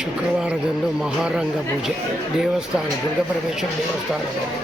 ಶುಕ್ರವಾರದಂದು ಮಹಾರಂಗ ಪೂಜೆ ದೇವಸ್ಥಾನ ದುರ್ಗಾಪರಮೇಶ್ವರ ದೇವಸ್ಥಾನದಲ್ಲಿ.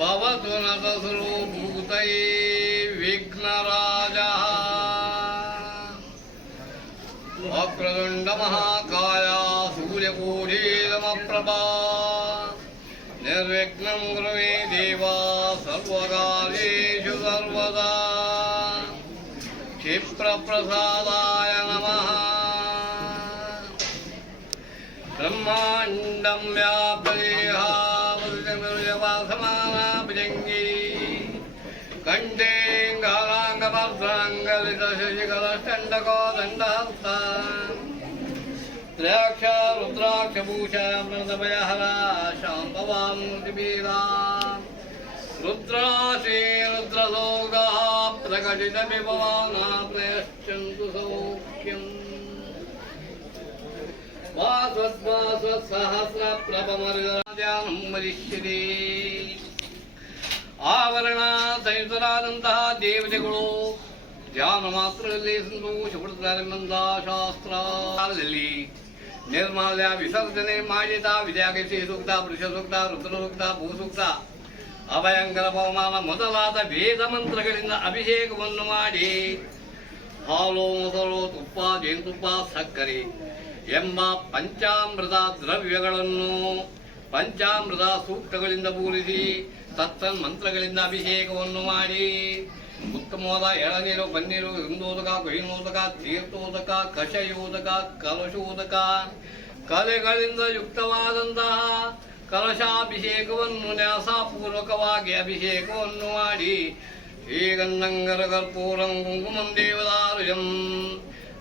भवतु नतसुरो भूतये विघ्नराजः वक्रतुण्ड महाकाय सूर्यकोटिसमप्रभा निर्विघ्नं कुरु मे देव सर्वकार्येषु सर्वदा क्षिप्रप्रसादाय नमः ब्रह्माण्डं व्याप्तदेहावसमानाभुजङ्गी कण्ठे गालाङ्गभद्राङ्गलितशशिखरष्टण्डको दण्डहस्ता त्रयाक्ष रुद्राक्षभूषा मृतभयहरा शाम्भवामूर्तिवीरा रुद्राश्री रुद्रलोकः प्रकटितविभवाना प्रयश्चन्तु सौख्यम् वास्वत्सहस्रप्रभमर्यानं वरिष्यते ಆವರಣ ಸಹಿತರಾದಂತಹ ದೇವತೆಗಳು ಧ್ಯಾನ ಮಾತ್ರದಲ್ಲಿ ಸಂತೋಷಪಡುತ್ತಾರೆಂಬ ಶಾಸ್ತ್ರದಲ್ಲಿ ನಿರ್ಮಾಲ್ಯ ವಿಸರ್ಜನೆ ಮಾಡಿದ ವಿದ್ಯಾಗತಿ ಸೂಕ್ತ ಪುರುಷ ಸೂಕ್ತ ರುದ್ರ ಸೂಕ್ತ ಭೂಸೂಕ್ತ ಅಭಯಂಕರ ಪವಮಾನ ಮೊದಲಾದ ವೇದ ಮಂತ್ರಗಳಿಂದ ಅಭಿಷೇಕವನ್ನು ಮಾಡಿ ಹಾಲು ಮೊಸರು ತುಪ್ಪ ಜೇನುತುಪ್ಪ ಸಕ್ಕರೆ ಎಂಬ ಪಂಚಾಮೃತ ದ್ರವ್ಯಗಳನ್ನು ಪಂಚಾಮೃತ ಸೂಕ್ತಗಳಿಂದ ಪೂರಿಸಿ ತತ್ತನ್ಮಂತ್ರಗಳಿಂದ ಅಭಿಷೇಕವನ್ನು ಮಾಡಿ ಉತ್ತಮವಾದ ಎಳನೀರು ಪನ್ನೀರು ಗಂಧೋದಕ ಕೊಹಿನೋದಕ ತೀರ್ಥೋದಕ ಕಷಯೋದಕ ಕಲಶೋದಕ ಕಲೆಗಳಿಂದ ಯುಕ್ತವಾದಂತಹ ಕಲಶಾಭಿಷೇಕವನ್ನು ನ್ಯಾಸಪೂರ್ವಕವಾಗಿ ಅಭಿಷೇಕವನ್ನು ಮಾಡಿ ಶ್ರೀಗಂಧಂಗರ ಕರ್ಪೂರಂ ಕುಂಕುಮಂ ದೇವದಾರುಜಂ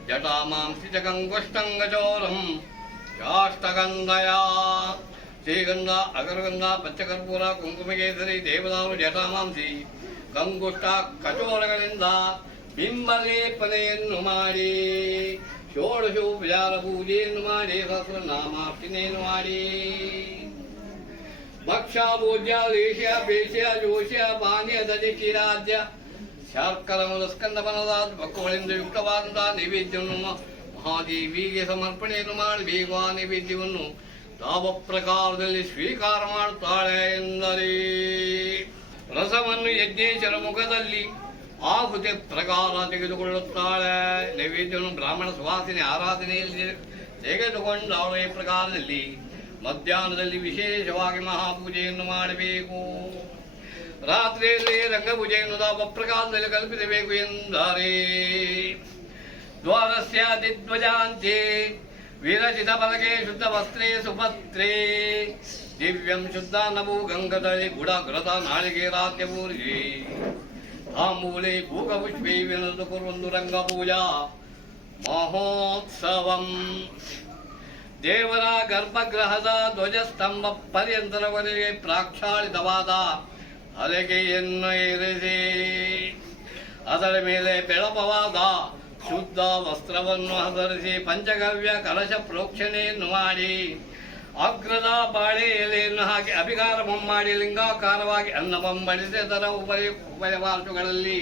ಜಟಾಮಾಂಸಿ ಚ ಕಂಕುಷ್ಟಂಗಚೋರಂ ಶಾಷ್ಟಗಂಧಯ ಶ್ರೀಗಂಧ ಅಗರಗಂಧ ಪಂಚಕರ್ಪೂರ ಕುಂಕುಮಕೇಸರಿ ದೇವದಾರು ಜಟಾಮಾಂಸಿ ಕಂಕುಷ್ಟ ಕಚೋರಗಳಿಂದ ಬಿಂಬಲೇಪನೆಯನ್ನು ಮಾಡಿ ಷೋಡಶೋಪಚಾರ ಪೂಜೆಯನ್ನು ಮಾಡಿ ಸಹಸ್ರನಾಮಾರ್ಚನೆಯನ್ನು ಮಾಡಿ ಭಕ್ಷ್ಯ ಭೋಜ್ಯ ಲೇಷ್ಯ ಪೇಷ್ಯ ಜೋಷ್ಯ ಪಾನೀಯ ದಧಿ ಕ್ಷೀರಾದ್ಯ ಶರ್ಕರ ಸ್ಕಂದ ಬನದಾದ ಭಕ್ತಗಳಿಂದ ಯುಕ್ತವಾದಂತಹ ನೈವೇದ್ಯವನ್ನು ಮಹಾದೇವಿಗೆ ಸಮರ್ಪಣೆಯನ್ನು ಮಾಡಬೇಕು. ಆ ನೈವೇದ್ಯವನ್ನು ಯಾವ ಪ್ರಕಾರದಲ್ಲಿ ಸ್ವೀಕಾರ ಮಾಡುತ್ತಾಳೆ ಎಂದರೆ ರಸವನ್ನು ಯಜ್ಞೇಶ್ವರ ಮುಖದಲ್ಲಿ ಆಹುತಿ ಪ್ರಕಾರ ತೆಗೆದುಕೊಳ್ಳುತ್ತಾಳೆ. ನೈವೇದ್ಯವನ್ನು ಬ್ರಾಹ್ಮಣ ಸುವಾಸನೆ ಆರಾಧನೆಯಲ್ಲಿ ತೆಗೆದುಕೊಂಡು ಅವಳ ಈ ಪ್ರಕಾರದಲ್ಲಿ ಮಧ್ಯಾಹ್ನದಲ್ಲಿ ವಿಶೇಷವಾಗಿ ಮಹಾಪೂಜೆಯನ್ನು ಮಾಡಬೇಕು. ರಾತ್ರಿಯಲ್ಲಿ ರಂಗಪೂಜೆಯನ್ನು ಯಾವ ಪ್ರಕಾರದಲ್ಲಿ ಕಲ್ಪಿಸಬೇಕು ಎಂದರೆ ದ್ವಾರಸ್ಯ ದಿಗ್ಧ್ವಜಾಂತೆ ವಿರಚಿತ ಫಲಕೆ ಶುದ್ಧ ವಸ್ತ್ರೇ ಸುಪತ್ರೇ ದಿವ್ಯಂ ಶುದ್ಧ ನಭು ಗಂಗದಳಿ ಗುಡ ಘೃತ ನಾಳಿಕೇರಾತ್ಯವೂರ್ಜಿ ತಾಂಬೂಲೆ ಭೂಗಪುಷ್ಪೇ ವಿನದು ಕುರ್ವಂದು ರಂಗಪೂಜಾ ಮಹೋತ್ಸವಂ. ದೇವರ ಗರ್ಭಗೃಹದ ಧ್ವಜಸ್ತಂಭ ಪರ್ಯಂತರವರೆಗೆ ಪ್ರಾಕ್ಷಾಳಿತವಾದ ಹಲಗೆಯನ್ನು ಇರಿಸಿ ಅದರ ಮೇಲೆ ಬೆಳಪವಾದ ಶುದ್ಧ ವಸ್ತ್ರವನ್ನು ಹದರಿಸಿ ಪಂಚಗವ್ಯ ಕಲಶ ಪ್ರೋಕ್ಷಣೆಯನ್ನು ಮಾಡಿ ಅಗ್ರದ ಬಾಳೆ ಎಲೆಯನ್ನು ಹಾಕಿ ಅಭಿಗಾರವನ್ನು ಮಾಡಿ ಲಿಂಗಾಕಾರವಾಗಿ ಅನ್ನವನ್ನು ಬಡಿಸಿ ಅದರ ಉಭಯಪಾರ್ಶ್ವಗಳಲ್ಲಿ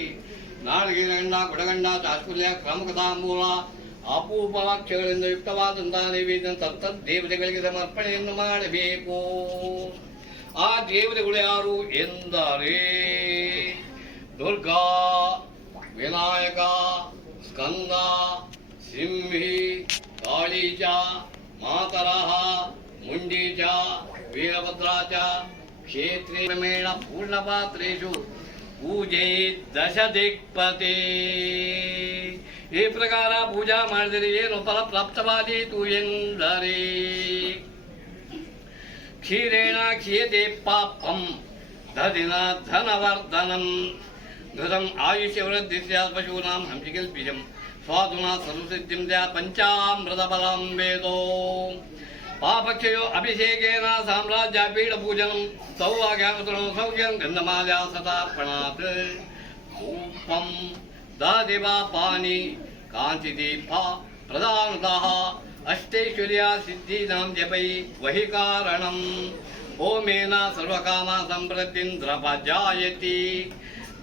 ನಾಳಿಗೆ ಗಂಡ ಗುಡಗಂಡ ಚಾಸ್ಕುಲ್ಯ ಕ್ರಮಕತಾಂಬೂಲ ಅಪೂಪವಾಕ್ಯಗಳಿಂದ ಯುಕ್ತವಾದಂತಹ ನೈವೇದ್ಯ ತತ್ತದ್ ದೇವತೆಗಳಿಗೆ ಸಮರ್ಪಣೆಯನ್ನು ಮಾಡಬೇಕು. ಆ ದೇವತೆಗಳು ಯಾರು ಎಂದರೆ ದುರ್ಗಾ, ವಿನಾಯಕ, ಸ್ಕಂದ, ಸಿಂಹಿ, ಕಾಳೀಚ, ಮಾತರಃ, ಮುಂಡೀಚ, ವೀರಭದ್ರಾಚ, ಕ್ಷೇತ್ರೇ ಕ್ರಮೇಣ ಪೂರ್ಣಪಾತ್ರೇಷು ಪೂಜೆ ದಶ ದಿಕ್ಪತಿ. ಈ ಪ್ರಕಾರ ಪೂಜಾ ಮಾಡಿದರೆ ಏನು ಫಲ ಪ್ರಾಪ್ತವಾದೀತು ಎಂದರೆ ಕ್ಷೀರೇಣ ಕ್ಷೀಯತೆ ಪಾಪಂ ದಧಿನ ಧನವರ್ಧನಂ ಘೃತಂ ಆಯುಷ್ಯವೃದ್ಧಿ ಸ್ಯಾತ್ ಪಶೂನಾಂ ಹಂಸಿಕಲ್ಪಿಜಂ ಸ್ವಾಧುನಾ ಸರ್ವಸಿದ್ಧಿಂ ಸ್ಯಾತ್ ಪಂಚಾಮೃತ ಫಲಂ ವೇದೋ ಪಾಪಕ್ಷಯೋ ಅಭಿಷೇಕೇನ ಸಾಮ್ರಾಜ್ಯಪೀಠ ಪೂಜನಂ ಸೌಭಾಗ್ಯಂ ಸೌಖ್ಯಂ ಗಂಧಮಾಲ್ಯ ಸತಾರ್ಪಣಾತ್ ಧೂಪಂ ದಾದಿವಾ ಪಾನಿ ಕಾಂತಿದೀಪ ಪ್ರಧಾನತಃ ಅಷ್ಟೈಶ್ವರ್ಯ ಸಿದ್ಧೀನಾಂ ಜಪೈ ವಹಿ ಕಾರಣಂ ಓಮೇನ ಸರ್ವಕಾಮ ಸಂಪ್ರತಿಂದ್ರ ಜಾಯತಿ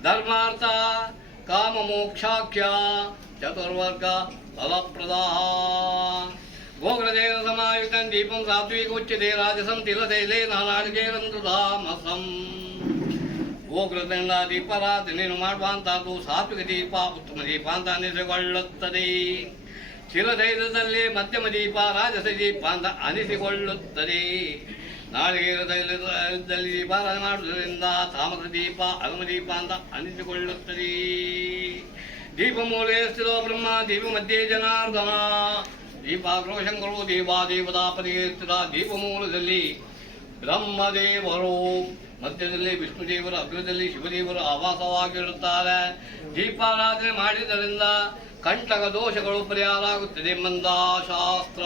ಧರ್ಮಾರ್ಥ ಕಾಮ ಮೋಕ್ಷಾಖ್ಯ ಚತುರ್ವರ್ಗ ಫಲಪ್ರದಾ गोग्रदेव समायुक्तं दीपं सात्विकोच्यते राजसं तिलतैलेन नारिकेलं ददामसम् ಗೋಗ್ರದಿಂದ ದೀಪಾರಾಧನೆಯನ್ನು ಮಾಡುವಂತಹದ್ದು ಸಾತ್ವಿಕ ದೀಪ ಉತ್ತಮ ದೀಪ ಅಂತ ಅನಿಸಿಕೊಳ್ಳುತ್ತದೆ. ಶಿಲಧೈರ್ಯದಲ್ಲಿ ಮಧ್ಯಮ ದೀಪ ರಾಜಸ ದೀಪ ಅಂತ ಅನಿಸಿಕೊಳ್ಳುತ್ತದೆ. ನಾಳಿಗೇರದಲ್ಲಿ ದೀಪಾರಾಧನೆ ಮಾಡುವುದರಿಂದ ತಾಮಸ ದೀಪ ಅಲ್ಮ ದೀಪ ಅಂತ ಅನಿಸಿಕೊಳ್ಳುತ್ತದೆ. ದೀಪ ಮೂಲೆ ಸ್ಥಿರೋ ಬ್ರಹ್ಮ ದೀಪ ಮಧ್ಯೆ ಜನಾರ್ದನ ದೀಪಾಗ್ರೋಶಂಕರು ದೇವಾದೇವತಾಪದಿಗೆ ಸ್ಥಿರ ದೀಪ ಮೂಲದಲ್ಲಿ ಬ್ರಹ್ಮದೇವರು, ಮಧ್ಯದಲ್ಲಿ ವಿಷ್ಣುದೇವರು, ಅಗ್ರದಲ್ಲಿ ಶಿವದೇವರು ಆವಾಸವಾಗಿರುತ್ತಾರೆ. ದೀಪಾರಾಧನೆ ಮಾಡಿದ್ದರಿಂದ ಕಂಟಕ ದೋಷಗಳು ಪರಿಹಾರ ಆಗುತ್ತದೆ ಎಂಬ ಶಾಸ್ತ್ರ.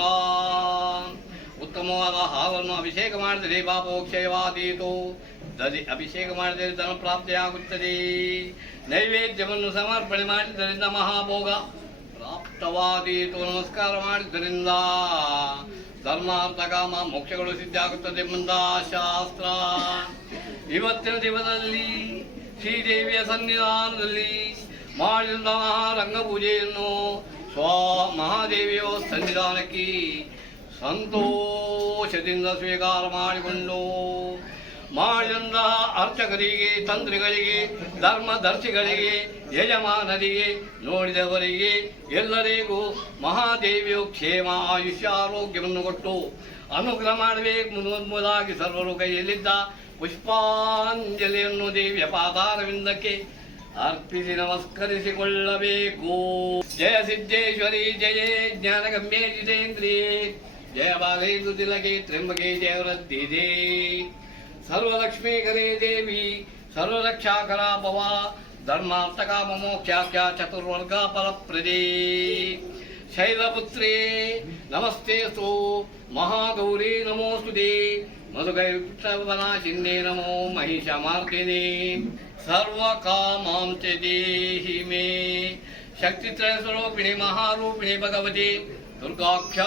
ಉತ್ತಮವಾದ ಹಾವನ್ನು ಅಭಿಷೇಕ ಮಾಡಿದರೆ ಪಾಪೋಕ್ಷಯವಾದೀತು. ಅಭಿಷೇಕ ಮಾಡಿದರೆ ಧನ ಪ್ರಾಪ್ತಿಯಾಗುತ್ತದೆ. ನೈವೇದ್ಯವನ್ನು ಸಮರ್ಪಣೆ ಮಾಡಿದ್ದರಿಂದ ಮಹಾಭೋಗ ಪ್ರಾಪ್ತವಾದೀತು. ನಮಸ್ಕಾರ ಮಾಡಿದ್ದರಿಂದ ಧರ್ಮಾರ್ಥ ಕಾಮ ಮೋಕ್ಷಗಳು ಸಿದ್ಧಿಯಾಗುತ್ತದೆ ಎಂಬ ಶಾಸ್ತ್ರ. ಇವತ್ತಿನ ದಿವಸದಲ್ಲಿ ಶ್ರೀದೇವಿಯ ಸನ್ನಿಧಾನದಲ್ಲಿ ಮಾಡಿದ ಮಹಾರಂಗ ಪೂಜೆಯನ್ನು ಮಹಾದೇವಿಯ ಸನ್ನಿಧಾನಕ್ಕೆ ಸಂತೋಷದಿಂದ ಸ್ವೀಕಾರ ಮಾಡಿಕೊಂಡು ಮಾಡಿದಂತಹ ಅರ್ಚಕರಿಗೆ, ತಂತ್ರಿಗಳಿಗೆ, ಧರ್ಮದರ್ಶಿಗಳಿಗೆ, ಯಜಮಾನರಿಗೆ, ನೋಡಿದವರಿಗೆ ಎಲ್ಲರಿಗೂ ಮಹಾದೇವಿಯು ಕ್ಷೇಮ ಆಯುಷ್ಯ ಆರೋಗ್ಯವನ್ನು ಕೊಟ್ಟು ಅನುಗ್ರಹ ಮಾಡಬೇಕು ಮುದಾಗಿ ಸರ್ವರು ಕೈಯಲ್ಲಿದ್ದ ಪುಷ್ಪಾಂಜಲಿಯನ್ನು ದೇವಿಯ ಪಾದಾರವಿಂದಕ್ಕೆ ಅರ್ಪಿಸಿ ನಮಸ್ಕರಿಸಿಕೊಳ್ಳಬೇಕು. ಜಯ ಸಿದ್ದೇಶ್ವರಿ ಜಯ ಜ್ಞಾನಗಮ್ಯೆ ಜಿತೇಂದ್ರಿಯೇ ಜಯ ಬಾಲೇಂದು ತಿಲಕೆ ತ್ರ್ಯಂಬಕೆ ಜಯವೃದ್ಧಿದೆ. ಸರ್ವಲಕ್ಷ್ಮೀಕರೇ ದೇವಿ ಸರ್ವರಕ್ಷಾಕರಾ ಭವ ಧರ್ಮಾರ್ಥಕಾಮ ಮೋಕ್ಷಾಖ್ಯ ಚತುರ್ವರ್ಗ ಫಲಪ್ರದೇ. ಶೈಲಪುತ್ರೇ ನಮಸ್ತೇಸ್ತು ಮಹಾಗೌರಿ ನಮೋಸ್ತುತೆ ಮಧುಗೈರ್ವನಾಶಿನ್ಯೇ ನಮೋ ಮಹಿಷಮಾರ್ದಿನೇ. ಸರ್ವಕಾಮಾಂ ಚ ದೇಹಿ ಮೇ ಶಕ್ತಿತ್ರಯ ಸ್ವರೂಪಿಣಿ ಮಹಾರೂಪಿಣಿ ಭಗವತಿ ದುರ್ಗಾಖ್ಯ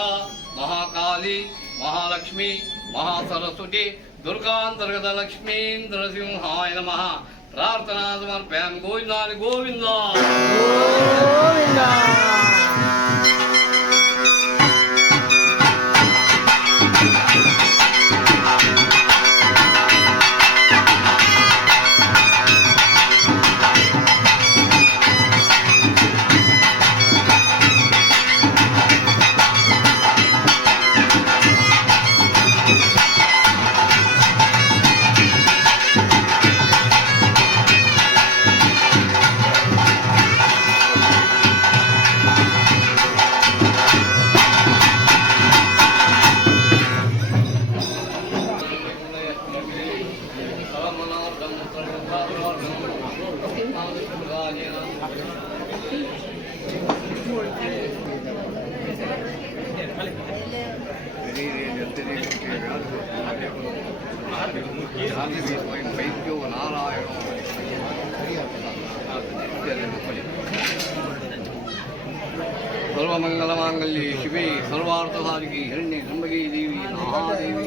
ಮಹಾಕಾಲಿ ಮಹಾಲಕ್ಷ್ಮಿ ಮಹಾಸರಸ್ವತಿ ದುರ್ಗಾಂತರ್ಗತ ಲಕ್ಷ್ಮೀಂದ್ರ ಸಿಂಹಾಯ ನಮಃ. ಪ್ರಾರ್ಥನಾ ಸಮರ್ಪಯಾಮಿ. ಗೋವಿಂದಾನಿ ಗೋವಿಂದ ಗೋವಿಂದ. ವೈದ್ಯೋ ನಾರಾಯಣ ಸರ್ವಮಂಗಲಮಾಂಗಲ್ಯೆ ಶಿವೆ ಸರ್ವಾರ್ಥಸಾಧಿಕೆ ಹಿರಣ್ಯ ಗಂಬಗೆ ದೇವಿ ಮಹಾದೇವಿ.